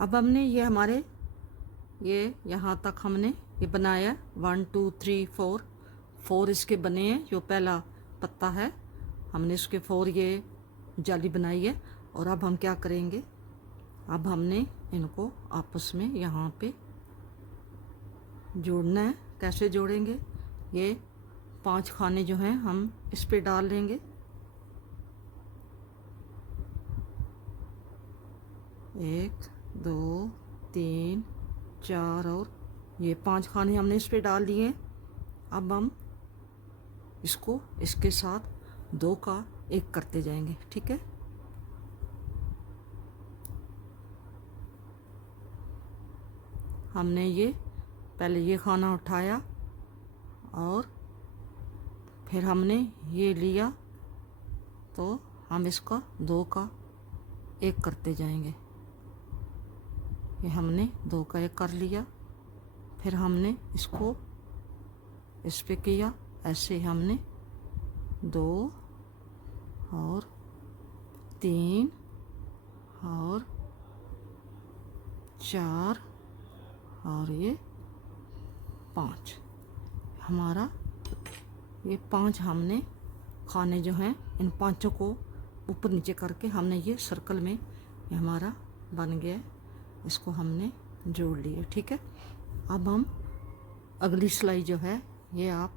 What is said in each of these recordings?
अब हमने ये हमारे ये यहाँ तक हमने ये बनाया 1 2 3 4 4 इसके बने हैं। जो पहला पत्ता है हमने इसके 4 ये जाली बनाई है। और अब हम क्या करेंगे, अब हमने इनको आपस में यहाँ पे जोड़ना है। कैसे जोड़ेंगे, ये 5 खाने जो हैं हम इस पे डाल लेंगे। एक, दो, तीन, 4 और ये 5 खाने हमने इस पे डाल दिए। अब हम इसको इसके साथ 2 का 1 करते जाएंगे। ठीक है, हमने ये पहले ये खाना उठाया और फिर हमने ये लिया, तो हम इसका 2 का 1 करते जाएंगे। ये हमने 2 का 1 कर लिया। फिर हमने इसको इस पे किया, ऐसे हमने 2 और 3 और 4 और ये 5। हमारा ये 5 हमने खाने जो हैं इन 5 को ऊपर नीचे करके हमने ये सर्कल में ये हमारा बन गया है। इसको हमने जोड़ लिया। ठीक है, अब हम अगली सिलाई जो है ये आप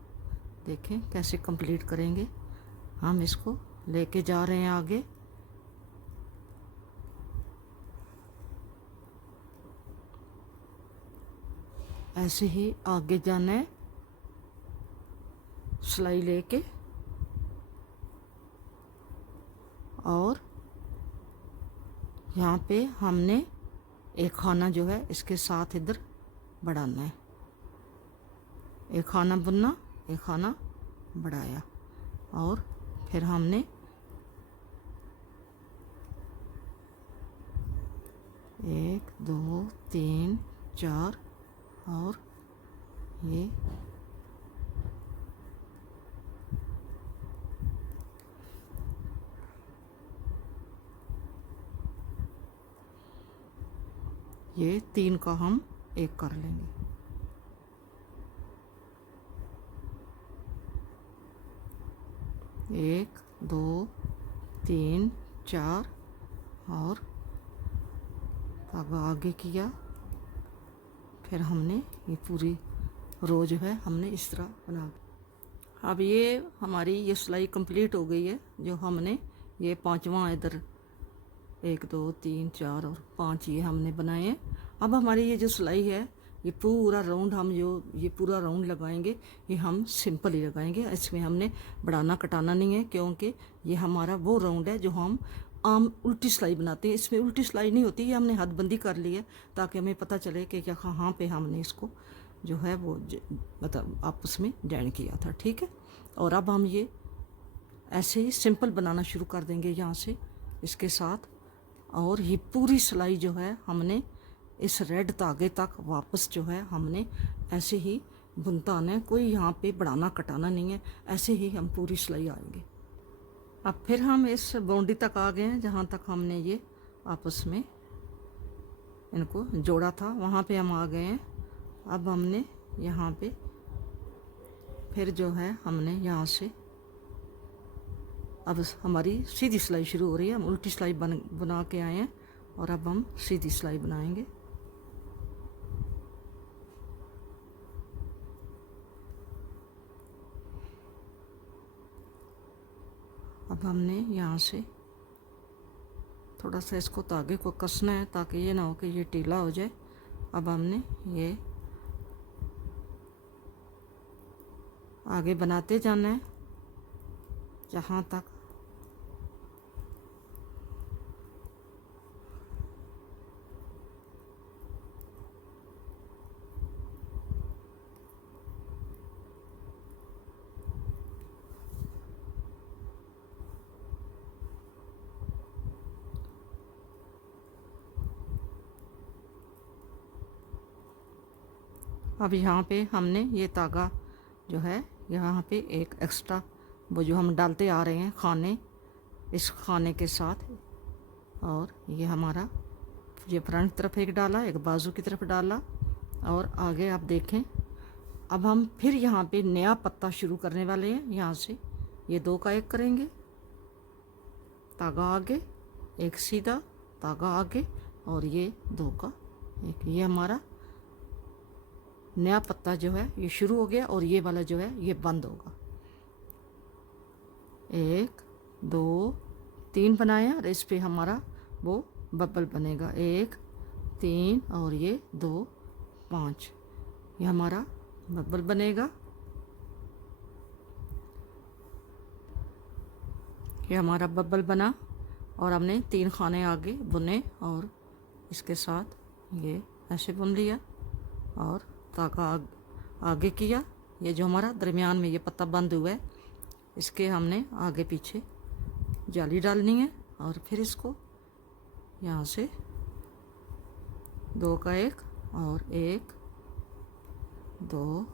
देखें कैसे कंप्लीट करेंगे। हम इसको लेके जा रहे हैं आगे। ऐसे ही आगे जाना है सिलाई लेके, और यहाँ पे हमने एक खाना जो है इसके साथ इधर बढ़ाना है। एक खाना बुनना, एक खाना बढ़ाया, और फिर हमने 1 2 3 4 और ये 3 का हम 1 कर लेंगे। एक, 2, 3, 4 और धागा आगे किया। फिर हमने ये पूरी रो जो है हमने इस तरह बना। अब ये हमारी ये सिलाई कंप्लीट हो गई है। जो हमने ये 5वां इधर 1 2 3 4 और 5 ये हमने बनाए हैं। अब हमारी ये जो सिलाई है ये पूरा राउंड हम जो ये पूरा राउंड लगाएंगे, ये हम सिंपल ही लगाएंगे। इसमें हमने बढ़ाना कटाना नहीं है, क्योंकि ये हमारा वो राउंड है जो हम आम उल्टी सिलाई बनाते हैं। इसमें उल्टी सिलाई नहीं होती, ये हमने हदबंदी कर ली है ताकि हमें पता चले कि क्या कहाँ पे हमने इसको जो है वो मतलब आपस में जॉइन किया था। ठीक है, और अब हम ये ऐसे ही सिंपल बनाना शुरू कर देंगे यहाँ से इसके साथ। और ये पूरी सिलाई जो है हमने इस रेड धागे तक वापस जो है हमने ऐसे ही बुनता आना है। कोई यहाँ पे बढ़ाना कटाना नहीं है, ऐसे ही हम पूरी सिलाई आएंगे। अब फिर हम इस बाउंड्री तक आ गए हैं जहाँ तक हमने ये आपस में इनको जोड़ा था, वहाँ पे हम आ गए हैं। अब हमने यहाँ पे फिर जो है हमने यहाँ से अब हमारी सीधी सिलाई शुरू हो रही है। हम उल्टी सिलाई बना के आए हैं और अब हम सीधी सिलाई बनाएंगे। अब हमने यहाँ से थोड़ा सा इसको धागे को कसना है ताकि ये ना हो कि ये ढीला हो जाए। अब हमने ये आगे बनाते जाना है जहाँ तक अब यहाँ पे हमने ये धागा जो है यहाँ पे एक एक्स्ट्रा वो जो हम डालते आ रहे हैं खाने, इस खाने के साथ, और ये हमारा ये फ्रंट की तरफ एक डाला, एक बाजू की तरफ डाला, और आगे आप देखें अब हम फिर यहाँ पे नया पत्ता शुरू करने वाले हैं। यहाँ से ये 2 का 1 करेंगे, धागा आगे, एक सीधा धागा आगे, और ये 2 का 1। ये हमारा नया पत्ता जो है ये शुरू हो गया, और ये वाला जो है ये बंद होगा। 1 2 3 बनाया, और इस पे हमारा वो बबल बनेगा। 1 3 और ये 2 5, ये हमारा बबल बनेगा। ये हमारा बबल बना, और हमने 3 खाने आगे बुने, और इसके साथ ये ऐसे बुन लिया और धागा आगे किया। ये जो हमारा दरमियान में ये पत्ता बंद हुआ है, इसके हमने आगे पीछे जाली डालनी है, और फिर इसको यहाँ से 2 का 1 और 1 2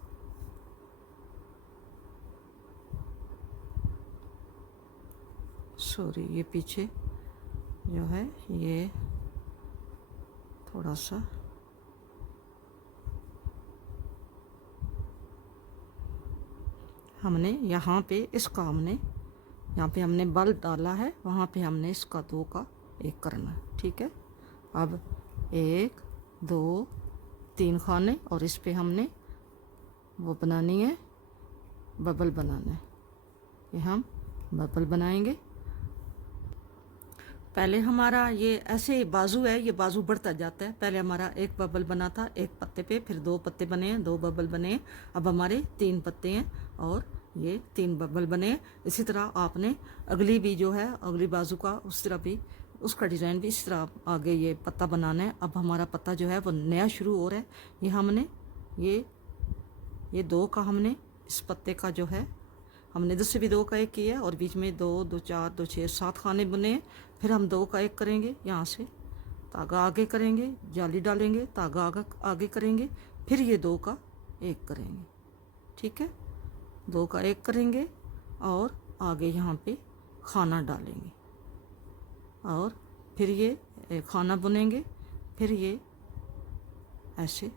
सॉरी ये पीछे जो है ये थोड़ा सा हमने यहाँ पे इसका हमने यहाँ पे हमने बल डाला है, वहाँ पे हमने इसका 2 का 1 करना है। ठीक है, अब 1 2 3 खाने, और इस पे हमने वो बनानी है, बबल बनाना है। ये हम बबल बनाएंगे। पहले हमारा ये ऐसे बाजू है, ये बाजू बढ़ता जाता है। पहले हमारा 1 बबल बना था 1 पत्ते पे, फिर 2 पत्ते बने हैं, 2 बबल बने हैं। अब हमारे 3 पत्ते हैं और ये 3 बबल बने हैं। इसी तरह आपने अगली भी जो है अगली बाजू का उस तरह भी उसका डिज़ाइन भी इस तरह आगे ये पत्ता बनाना है। अब हमारा पत्ता जो है वो नया शुरू हो रहा है। ये हमने ये 2 का हमने इस पत्ते का जो है हमने इधर से भी 2 का 1 किया, और बीच में 2 2 4 2 6 7 खाने बने हैं। फिर हम 2 का 1 करेंगे, यहाँ से धागा आगे करेंगे, जाली डालेंगे, धागा आगे करेंगे, फिर ये 2 का 1 करेंगे। ठीक है, 2 का 1 करेंगे और आगे यहाँ पे खाना डालेंगे, और फिर ये खाना बुनेंगे, फिर ये ऐसे।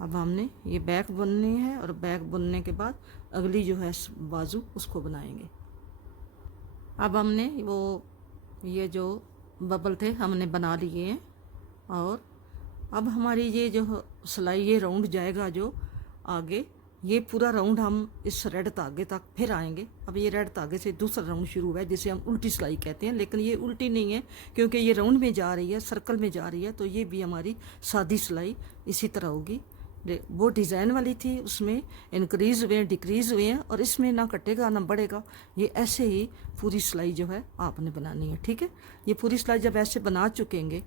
अब हमने ये बैक बुननी है, और बैक बुनने के बाद अगली जो है बाजू उसको बनाएंगे। अब हमने ये जो बबल थे हमने बना लिए हैं, और अब हमारी ये जो सिलाई ये राउंड जाएगा जो आगे, ये पूरा राउंड हम इस रेड धागे तक फिर आएंगे। अब ये रेड धागे से दूसरा राउंड शुरू है, जिसे हम उल्टी सिलाई कहते हैं, लेकिन ये उल्टी नहीं है क्योंकि ये राउंड में जा रही है, सर्कल में जा रही है, तो ये भी हमारी सादी सिलाई इसी तरह होगी। वो डिज़ाइन वाली थी, उसमें इंक्रीज़ हुए डिक्रीज़ हुए हैं, और इसमें ना कटेगा ना बढ़ेगा। ये ऐसे ही पूरी सिलाई जो है आपने बनानी है। ठीक है, ये पूरी सिलाई जब ऐसे बना चुकेंगे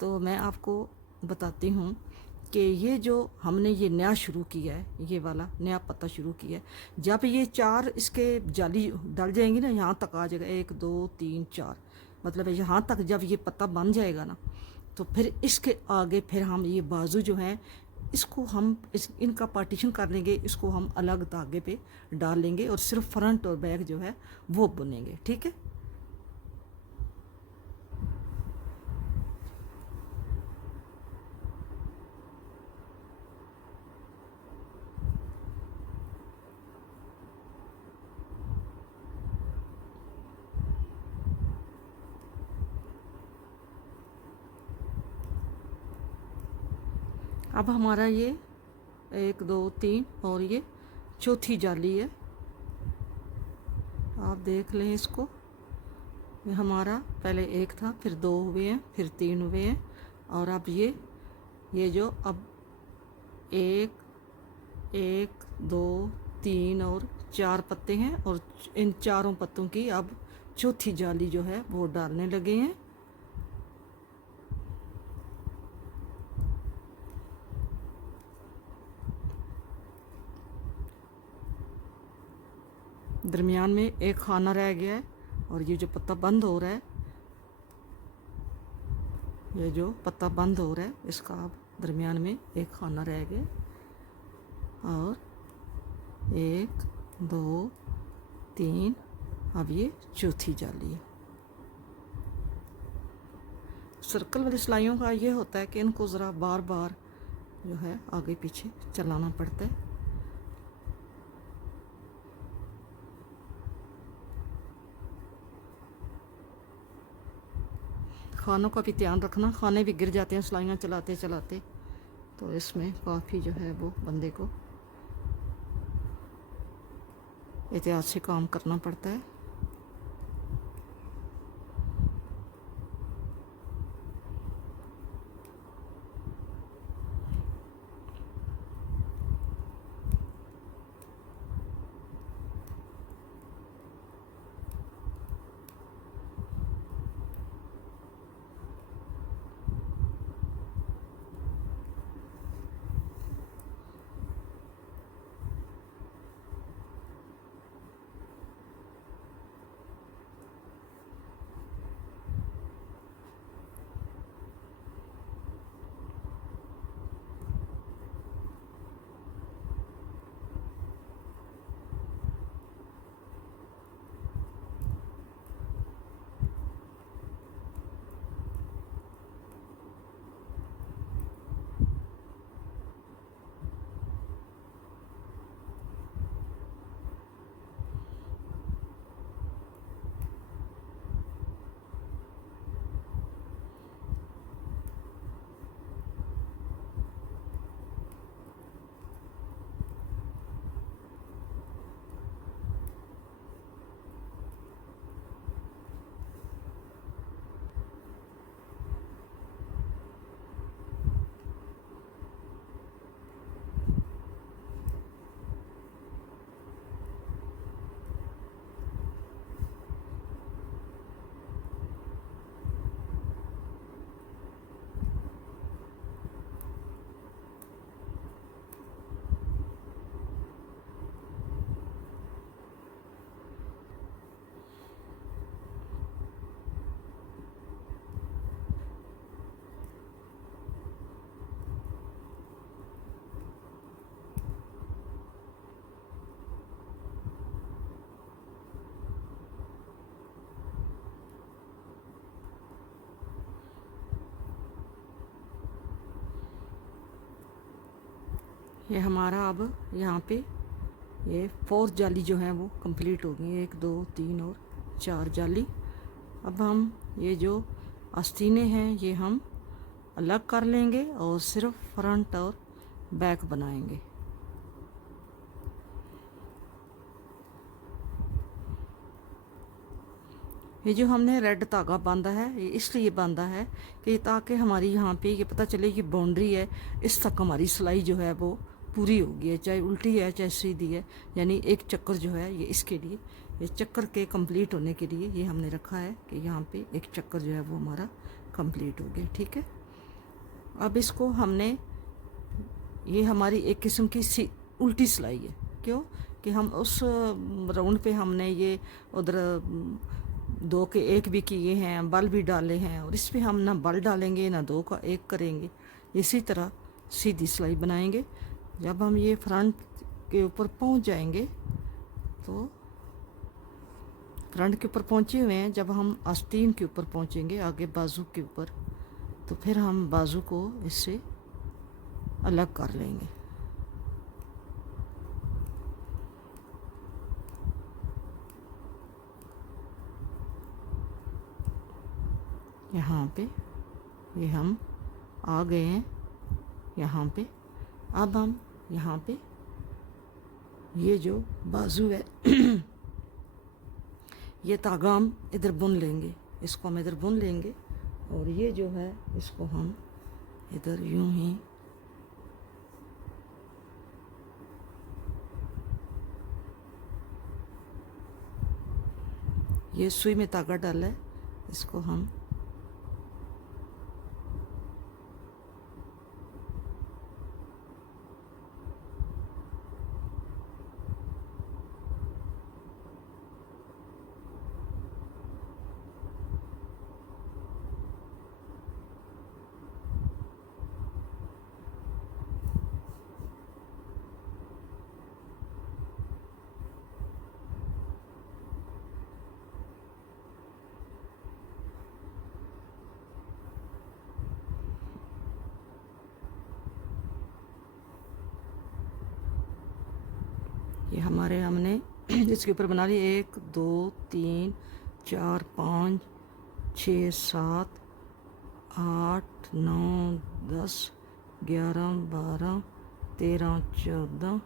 तो मैं आपको बताती हूँ कि ये जो हमने ये नया शुरू किया है, ये वाला नया पत्ता शुरू किया है, जब ये 4 इसके जाली डल जाएंगी ना, यहाँ तक आ जाएगा 1 2 3 4, मतलब यहाँ तक जब ये पत्ता बन जाएगा ना, तो फिर इसके आगे फिर हम ये बाजू जो है इसको हम इनका पार्टीशन कर लेंगे, इसको हम अलग धागे पे डाल लेंगे, और सिर्फ फ्रंट और बैक जो है वो बुनेंगे। ठीक है, अब हमारा ये 1 2 3 और ये चौथी जाली है, आप देख लें इसको। ये हमारा पहले 1 था, फिर 2 हुए हैं, फिर 3 हुए हैं, और अब ये जो अब 1 1 2 3 और 4 पत्ते हैं, और इन चारों पत्तों की अब चौथी जाली जो है वो डालने लगे हैं। दरमियान में एक खाना रह गया है, और ये जो पत्ता बंद हो रहा है, ये जो पत्ता बंद हो रहा है, इसका अब दरमियान में एक खाना रह गया, और 1 2 3, अब ये चौथी जाली है। सर्कल वाली सिलाइयों का ये होता है कि इनको ज़रा बार बार जो है आगे पीछे चलाना पड़ता है। खानों का भी ध्यान रखना, खाने भी गिर जाते हैं सिलाइयाँ चलाते चलाते, तो इसमें काफ़ी जो है वो बंदे को एहतियात से काम करना पड़ता है। ये हमारा अब यहाँ पे ये 4 जाली जो है वो कंप्लीट हो गई, 1 2 3 और 4 जाली। अब हम ये जो आस्तीनें हैं ये हम अलग कर लेंगे और सिर्फ फ्रंट और बैक बनाएंगे। ये जो हमने रेड धागा बांधा है ये इसलिए बांधा है कि ताकि हमारी यहाँ पे ये पता चले कि बाउंड्री है, इस तक हमारी सिलाई जो है वो पूरी होगी है, चाहे उल्टी है चाहे सीधी है। यानी एक चक्कर जो है ये इसके लिए, ये चक्कर के कंप्लीट होने के लिए ये हमने रखा है कि यहाँ पे एक चक्कर जो है वो हमारा कंप्लीट हो गया। ठीक है, अब इसको हमने, ये हमारी एक किस्म की उल्टी सिलाई है। क्यों कि हम उस राउंड पे हमने ये उधर 2 के 1 भी किए हैं, बल भी डाले हैं, और इस पे हम ना बल डालेंगे ना 2 का 1 करेंगे। इसी तरह सीधी सिलाई बनाएंगे। जब हम ये फ्रंट के ऊपर पहुंच जाएंगे, तो फ्रंट के ऊपर पहुंचे हुए हैं, जब हम आस्तीन के ऊपर पहुंचेंगे आगे बाजू के ऊपर, तो फिर हम बाजू को इससे अलग कर लेंगे। यहाँ पे ये हम आ गए हैं यहाँ पे। अब हम यहाँ पे ये जो बाजू है ये धागा हम इधर बुन लेंगे, इसको हम इधर बुन लेंगे, और ये जो है इसको हम इधर यूं ही ये सुई में धागा डाला है, इसको हम हमारे हमने इसके ऊपर बना ली 1 2 3 4 5 6 7 8 9 10 11 12 13 14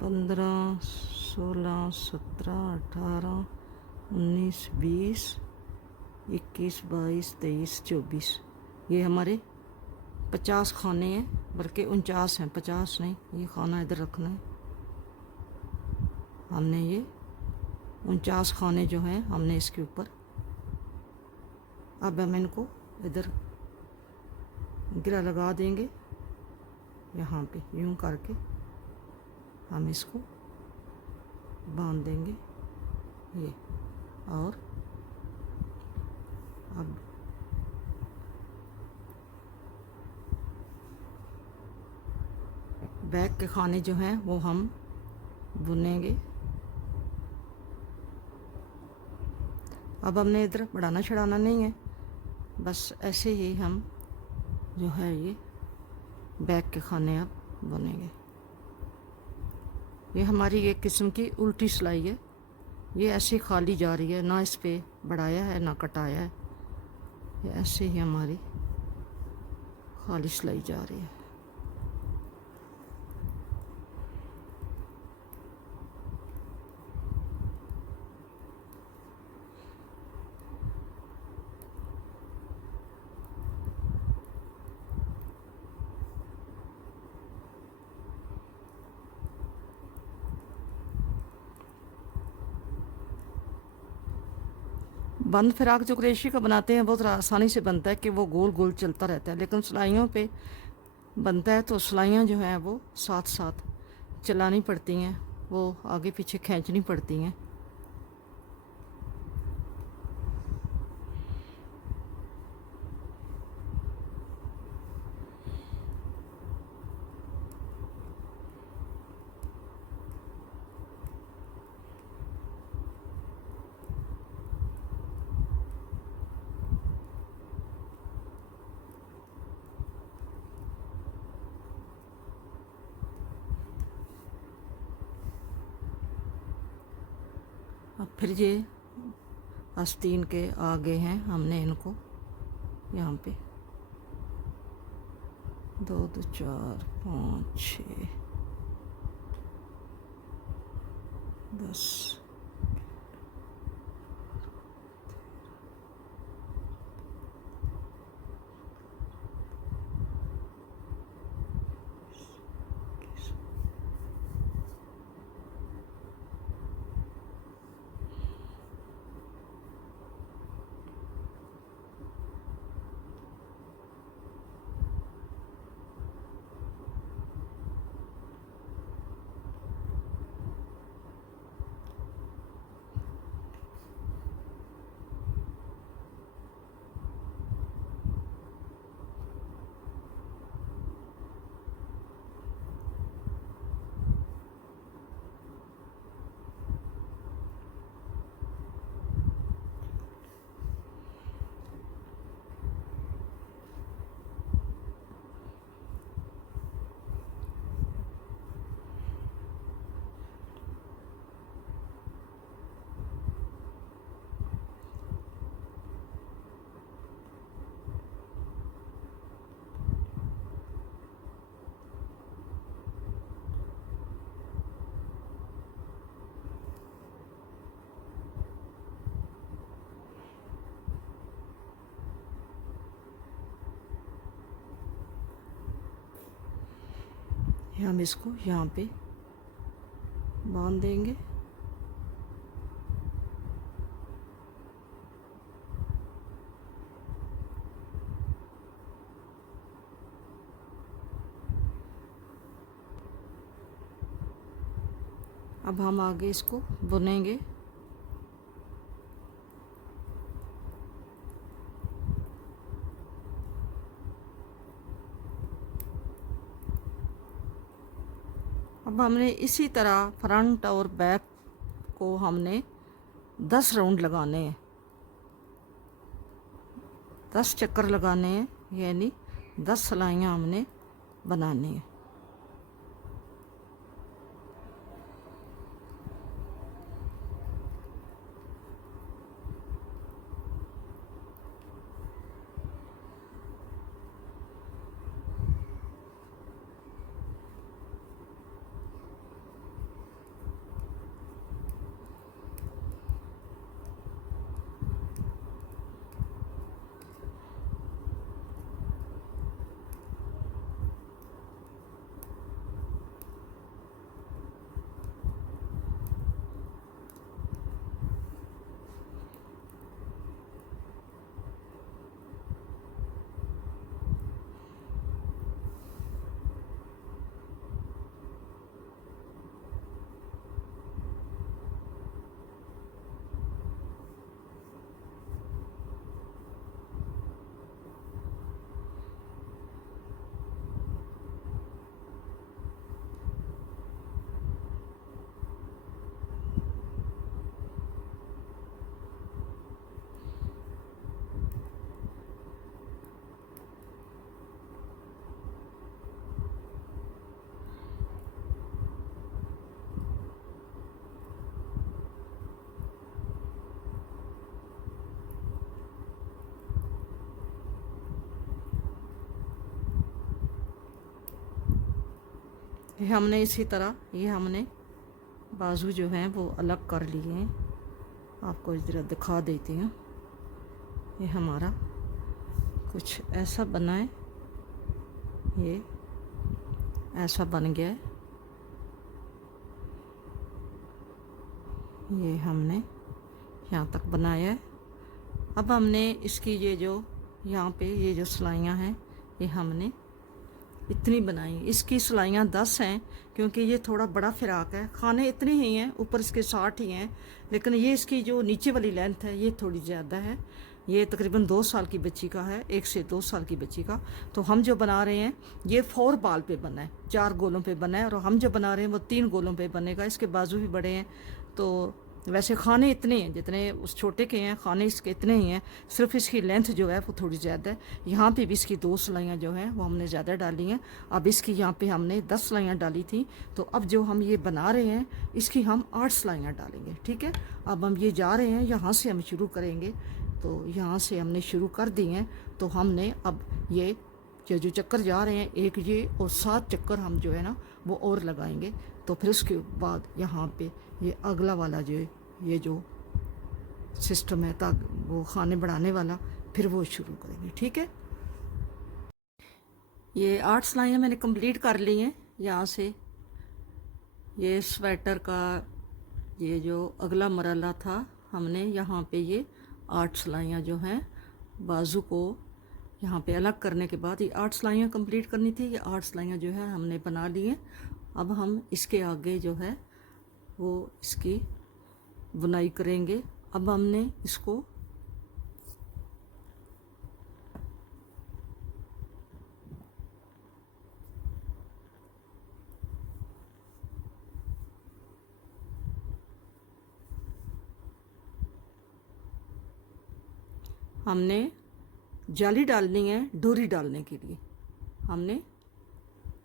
15 16 17 18 19 20 21 22 23 24 ये हमारे 50 खाने हैं, बल्कि 49 हैं, 50 नहीं। ये खाना इधर रखना है हमने। ये 49 खाने जो हैं हमने इसके ऊपर। अब हम इनको इधर गिरा लगा देंगे यहाँ पे, यूं करके हम इसको बांध देंगे ये। और अब बैक के खाने जो हैं वो हम बुनेंगे। अब हमने इधर बढ़ाना चढ़ाना नहीं है, बस ऐसे ही हम जो है ये बैक के खाने अब बुनेंगे। ये हमारी एक किस्म की उल्टी सिलाई है, ये ऐसे खाली जा रही है, ना इस पे बढ़ाया है ना कटाया है, ये ऐसे ही हमारी खाली सिलाई जा रही है। बंद फिराक जो क्रेशी का बनाते हैं बहुत आसानी से बनता है कि वो गोल गोल चलता रहता है, लेकिन सिलाइयों पे बनता है तो सिलाइयाँ जो हैं वो साथ साथ चलानी पड़ती हैं, वो आगे पीछे खींचनी पड़ती हैं। अब फिर ये आस्तीन के आगे हैं, हमने इनको यहाँ पे 2 2 4 5 6 10 हम इसको यहाँ पे बांध देंगे। अब हम आगे इसको बुनेंगे। अब हमने इसी तरह फ्रंट और बैक को हमने 10 राउंड लगाने हैं, 10 चक्कर लगाने हैं, यानी 10 सिलाइयाँ हमने बनानी है। ये हमने इसी तरह ये हमने बाजू जो हैं वो अलग कर लिए हैं। आपको इस तरह दिखा देती हूँ। ये हमारा कुछ ऐसा बना है, ये ऐसा बन गया है। ये हमने यहाँ तक बनाया है। अब हमने इसकी ये जो यहाँ पे ये जो सिलाइयाँ हैं ये हमने इतनी बनाई। इसकी सिलाइयाँ 10 हैं क्योंकि ये थोड़ा बड़ा फिराक है। खाने इतने ही हैं, ऊपर इसके 60 ही हैं, लेकिन ये इसकी जो नीचे वाली लेंथ है ये थोड़ी ज़्यादा है। ये तकरीबन 2 साल की बच्ची का है, 1 से 2 साल की बच्ची का। तो हम जो बना रहे हैं ये 4 बाल पे बना है, 4 गोलों पे बना है, और हम जो बना रहे हैं वो 3 गोलों पे बनेगा। इसके बाजू भी बड़े हैं। तो वैसे खाने इतने हैं जितने उस छोटे के हैं, खाने इसके इतने ही हैं, सिर्फ इसकी लेंथ जो है वो थोड़ी ज़्यादा है। यहाँ पे भी इसकी 2 सिलाइयाँ जो हैं वो हमने ज़्यादा डाली हैं। अब इसकी यहाँ पे हमने 10 सिलाइयाँ डाली थी, तो अब जो हम ये बना रहे हैं इसकी हम 8 सिलाइयाँ डालेंगे। ठीक है, अब हम ये जा रहे हैं, यहाँ से हम शुरू करेंगे। तो यहाँ से हमने शुरू कर दी हैं। तो हमने अब ये जो चक्कर जा रहे हैं, एक ये और 7 चक्कर हम जो है ना वो और लगाएंगे। तो फिर उसके बाद यहाँ पे ये अगला वाला जो ये जो सिस्टम है ताकि वो खाने बढ़ाने वाला, फिर वो शुरू करेंगे। ठीक है, ये 8 सिलाइयाँ मैंने कंप्लीट कर ली हैं। यहाँ से ये स्वेटर का ये जो अगला मरला था, हमने यहाँ पे ये 8 सिलाइयाँ जो हैं बाजू को यहाँ पे अलग करने के बाद ये 8 सिलाइयाँ कंप्लीट करनी थी। ये 8 सिलाइयाँ जो है हमने बना ली हैं। अब हम इसके आगे जो है वो इसकी बुनाई करेंगे। अब हमने इसको जाली डालनी है डोरी डालने के लिए। हमने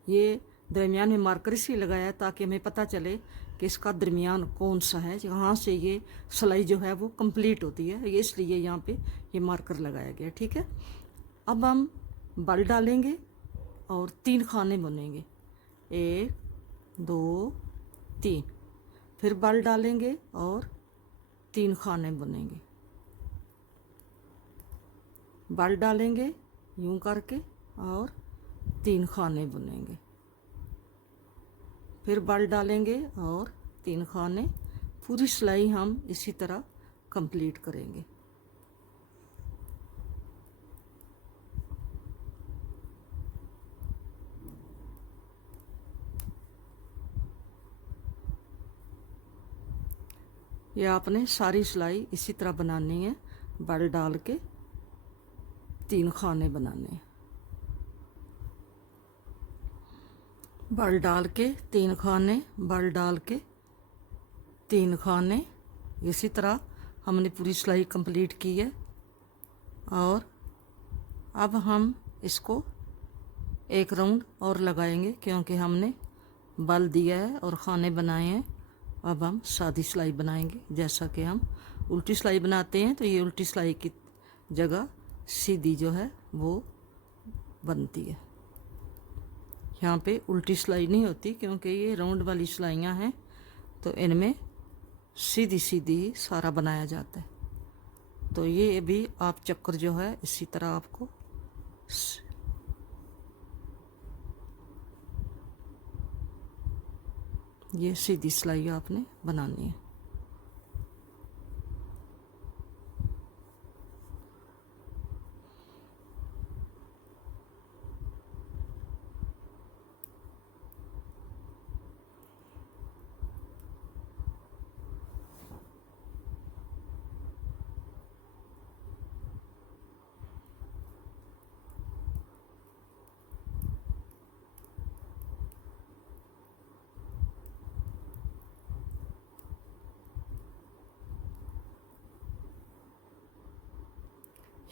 ये दरमियान में मार्कर इसलिए लगाया है ताकि हमें पता चले कि इसका दरमियान कौन सा है, जहाँ से ये सिलाई जो है वो कंप्लीट होती है, ये इसलिए यहाँ पे ये मार्कर लगाया गया। ठीक है, अब हम बल डालेंगे और 3 खाने बुनेंगे, 1 2 3। फिर बल डालेंगे और 3 खाने बुनेंगे, बल डालेंगे यूं करके और 3 खाने बुनेंगे, फिर बल डालेंगे और 3 खाने। पूरी सिलाई हम इसी तरह कंप्लीट करेंगे। ये आपने सारी सिलाई इसी तरह बनानी है, बल डाल के 3 खाने बनाने हैं, बल डाल के 3 खाने, बल डाल के 3 खाने। इसी तरह हमने पूरी सिलाई कंप्लीट की है। और अब हम इसको एक राउंड और लगाएंगे क्योंकि हमने बल दिया है और खाने बनाए हैं। अब हम सादी सिलाई बनाएंगे। जैसा कि हम उल्टी सिलाई बनाते हैं तो ये उल्टी सिलाई की जगह सीधी जो है वो बनती है। यहाँ पे उल्टी सिलाई नहीं होती क्योंकि ये राउंड वाली सिलाइयाँ हैं, तो इनमें सीधी सीधी सारा बनाया जाता है। तो ये भी आप चक्कर जो है इसी तरह आपको ये सीधी सिलाई आपने बनानी है।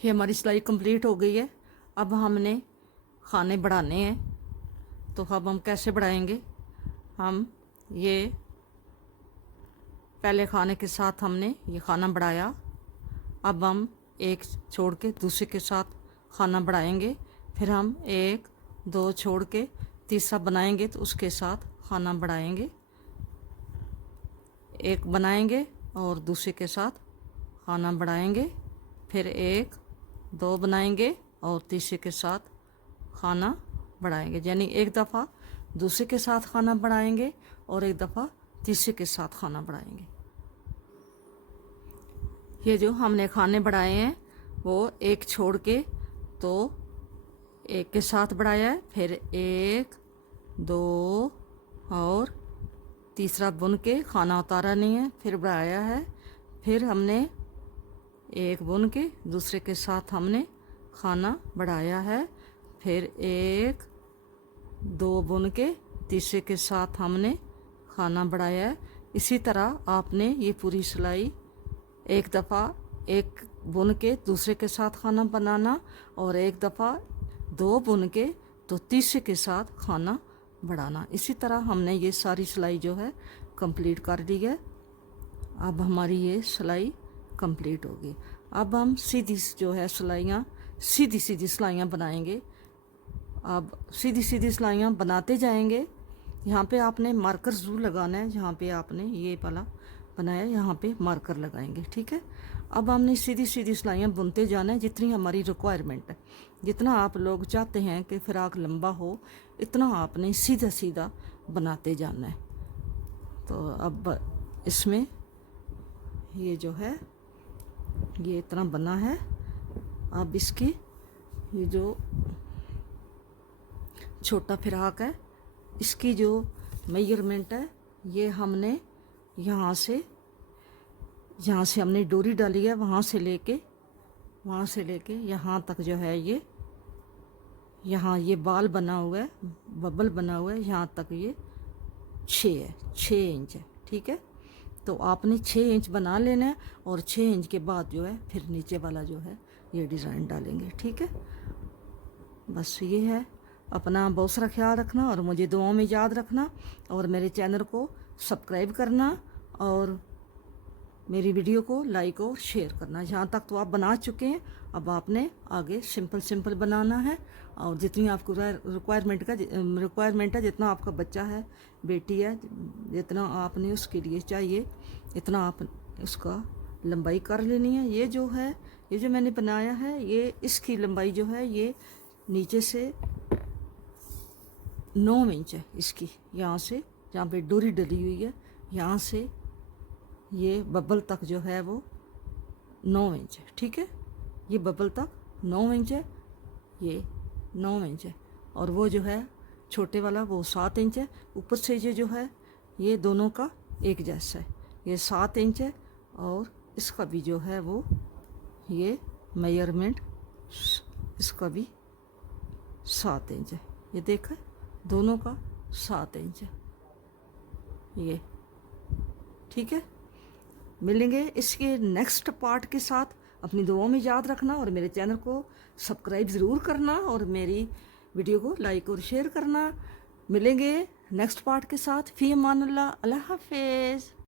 ये हमारी सिलाई कंप्लीट हो गई है। अब हमने खाने बढ़ाने हैं, तो अब हम कैसे बढ़ाएंगे? हम ये पहले खाने के साथ हमने ये खाना बढ़ाया, अब हम एक छोड़ के दूसरे के साथ खाना बढ़ाएंगे, फिर हम 1 2 छोड़ के तीसरा बनाएंगे तो उसके साथ खाना बढ़ाएंगे, एक बनाएंगे और दूसरे के साथ खाना बढ़ाएंगे, फिर एक दो बनाएंगे और तीसरे के साथ खाना बढ़ाएंगे। यानी एक दफ़ा दूसरे के साथ खाना बढ़ाएंगे और एक दफ़ा तीसरे के साथ खाना बढ़ाएंगे। ये जो हमने खाने बढ़ाए हैं वो एक छोड़ के तो एक के साथ बढ़ाया है, फिर एक दो और तीसरा बुन के खाना उतारा नहीं है, फिर बढ़ाया है, फिर हमने एक बुन के दूसरे के साथ हमने खाना बढ़ाया है, फिर एक दो बुन के तीसरे के साथ हमने खाना बढ़ाया है। इसी तरह आपने ये पूरी सिलाई एक दफ़ा एक बुन के दूसरे के साथ खाना बनाना और एक दफ़ा दो बुन के तो तीसरे के साथ खाना बढ़ाना। इसी तरह हमने ये सारी सिलाई जो है कंप्लीट कर ली है। अब हमारी ये सिलाई कंप्लीट होगी। अब हम सीधी जो है सिलाइयाँ सीधी सीधी सिलाइयाँ बनाएंगे। अब सीधी सीधी सिलाइयाँ बनाते जाएंगे। यहाँ पे आपने मार्कर ज़रूर लगाना है, जहाँ पे आपने ये वाला बनाया यहाँ पे मार्कर लगाएंगे, ठीक है। अब हमने सीधी सीधी सिलाइयाँ बुनते जाना है जितनी हमारी रिक्वायरमेंट है। जितना आप लोग चाहते हैं कि फ़्राक लंबा हो इतना आपने सीधा सीधा बनाते जाना है। तो अब इसमें ये जो है ये इतना बना है। अब इसकी ये जो छोटा फ़्राक है इसकी जो मेजरमेंट है ये हमने यहाँ से हमने डोरी डाली है वहाँ से लेके यहाँ तक जो है ये यहाँ ये बाल बना हुआ है, बबल बना हुआ है, यहाँ तक ये 6 इंच है, ठीक है। तो आपने 6 इंच बना लेना है और 6 इंच के बाद जो है फिर नीचे वाला जो है ये डिज़ाइन डालेंगे, ठीक है। बस ये है। अपना बहुत सारा ख्याल रखना और मुझे दुआओं में याद रखना और मेरे चैनल को सब्सक्राइब करना और मेरी वीडियो को लाइक और शेयर करना। जहाँ तक तो आप बना चुके हैं, अब आपने आगे सिंपल बनाना है और जितनी आपको रिक्वायरमेंट है, जितना आपका बच्चा है, बेटी है, जितना आपने उसके लिए चाहिए इतना आप उसका लंबाई कर लेनी है। ये जो है ये जो मैंने बनाया है ये इसकी लंबाई जो है ये नीचे से 9 इंच है इसकी। यहाँ से जहाँ पे डोरी डली हुई है यहाँ से ये बबल तक जो है वो 9 इंच है, ठीक है। ये बबल तक 9 इंच है, ये 9 इंच है और वो जो है छोटे वाला वो 7 इंच है। ऊपर से ये जो है ये दोनों का एक जैसा है, ये 7 इंच है और इसका भी जो है वो ये मेजरमेंट इसका भी 7 इंच है। ये देखा दोनों का 7 इंच है ये, ठीक है। मिलेंगे इसके नेक्स्ट पार्ट के साथ। अपनी दुआओं में याद रखना और मेरे चैनल को सब्सक्राइब ज़रूर करना और मेरी वीडियो को लाइक और शेयर करना। मिलेंगे नेक्स्ट पार्ट के साथ। फ़ी अमान अल्लाह, अल्लाह हाफिज़।